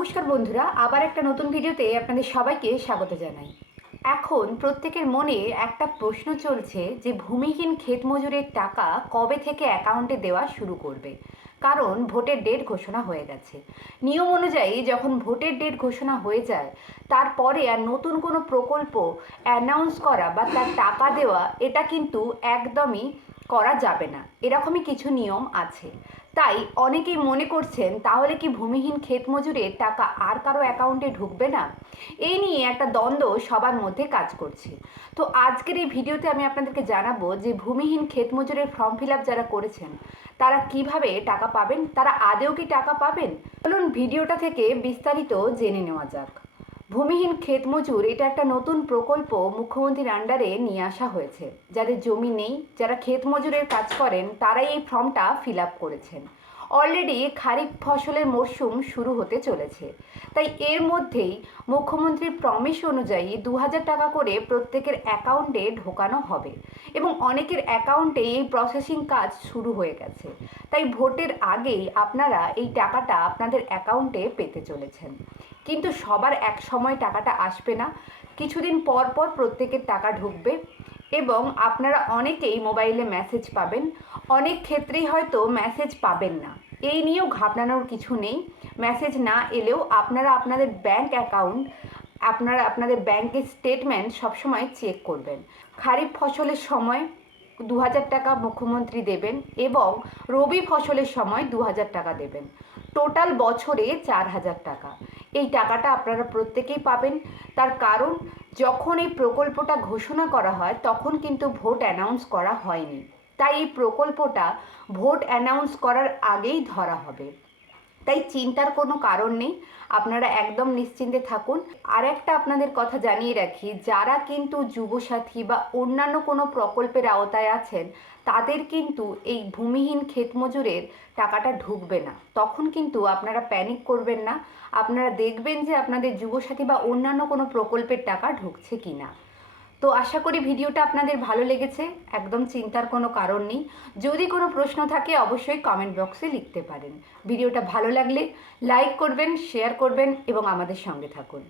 নমস্কার বন্ধুরা, আবার একটা নতুন ভিডিওতে আপনাদের সবাইকে স্বাগত জানাই। এখন প্রত্যেকের মনে একটা প্রশ্ন চলছে যে ভূমিহীন ক্ষেত মজুরের টাকা কবে থেকে অ্যাকাউন্টে দেওয়া শুরু করবে। কারণ ভোটের ডেট ঘোষণা হয়ে গেছে। নিয়ম অনুযায়ী যখন ভোটের ডেট ঘোষণা হয়ে যায় তারপরে আর নতুন কোনো প্রকল্প অ্যানাউন্স করা বা তার টাকা দেওয়া এটা কিন্তু একদমই করা যাবে না, এরকমই কিছু নিয়ম আছে। তাই অনেকেই মনে করছেন তাহলে কি ভূমিহীন ক্ষেত মজুরের টাকা আর কারো অ্যাকাউন্টে ঢুকবে না। এই নিয়ে একটা দ্বন্দ্ব সবার মধ্যে কাজ করছে। তো আজকের এই ভিডিওতে আমি আপনাদেরকে জানাবো যে ভূমিহীন ক্ষেত মজুরের ফর্ম ফিল আপ যারা করেছেন তারা কিভাবে টাকা পাবেন, তারা আদেও কি টাকা পাবেন। চলুন ভিডিওটা থেকে বিস্তারিত জেনে নেওয়া যাক। ভূমিহীন ক্ষেত মজুর এটা একটা নতুন প্রকল্প মুখ্যমন্ত্রীর আন্ডারে নিয়ে আসা হয়েছে। যাদের জমি নেই, যারা ক্ষেত মজুরের কাজ করেন, তারাই এই ফর্মটা ফিল আপ করেছেন। অলরেডি খারিফ ফসলের মরশুম শুরু হতে চলেছে, তাই এর মধ্যেই মুখ্যমন্ত্রীর প্রমিস অনুযায়ী 2000 টাকা করে প্রত্যেকের অ্যাকাউন্টে ঢোকানো হবে এবং অনেকের অ্যাকাউন্টে এই প্রসেসিং কাজ শুরু হয়ে গেছে। তাই ভোটের আগেই আপনারা এই টাকাটা আপনাদের অ্যাকাউন্টে পেতে চলেছেন। কিন্তু সবার এক সময় টাকাটা আসবে না, কিছুদিন পর পর প্রত্যেকের টাকা ঢুকবে এবং আপনারা অনেকেই মোবাইলে মেসেজ পাবেন, অনেক ক্ষেত্রেই হয়তো মেসেজ পাবেন না। এই নিয়েও ঘাবড়ানোর কিছু নেই। মেসেজ না এলেও আপনারা আপনাদের ব্যাংক অ্যাকাউন্ট, আপনারা আপনাদের ব্যাংকের স্টেটমেন্ট সবসময় চেক করবেন। খারিফ ফসলের সময় 2000 টাকা মুখ্যমন্ত্রী দেবেন এবং রবি ফসলের সময় 2000 টাকা দেবেন। টোটাল বছরে 4000 টাকা। এই টাকাটা আপনারা প্রত্যেকেই পাবেন। তার কারণ যখন এই প্রকল্পটা ঘোষণা করা হয় তখন কিন্তু ভোট অ্যানাউন্স করা হয়নি, তাই এই প্রকল্পটা ভোট অ্যানাউন্স করার আগেই ধরা হবে। তাই চিন্তার কোনো কারণ নেই, আপনারা একদম নিশ্চিন্তে থাকুন। আর একটা আপনাদের কথা জানিয়ে রাখি, যারা কিন্তু যুবসাথী বা অন্যান্য কোনো প্রকল্পের আওতায় আছেন তাদের কিন্তু এই ভূমিহীন ক্ষেত মজুরের টাকাটা ঢুকবে না। তখন কিন্তু আপনারা প্যানিক করবেন না, আপনারা দেখবেন যে আপনাদের যুবসাথী বা অন্যান্য কোনো প্রকল্পের টাকা ঢুকছে কি না। তো আশা করি ভিডিওটা আপনাদের ভালো লেগেছে, একদম চিন্তার কোনো কারণ নেই। যদি কোনো প্রশ্ন থাকে অবশ্যই কমেন্ট বক্সে লিখতে পারেন। ভিডিওটা ভালো লাগলে লাইক করবেন, শেয়ার করবেন এবং আমাদের সঙ্গে থাকুন।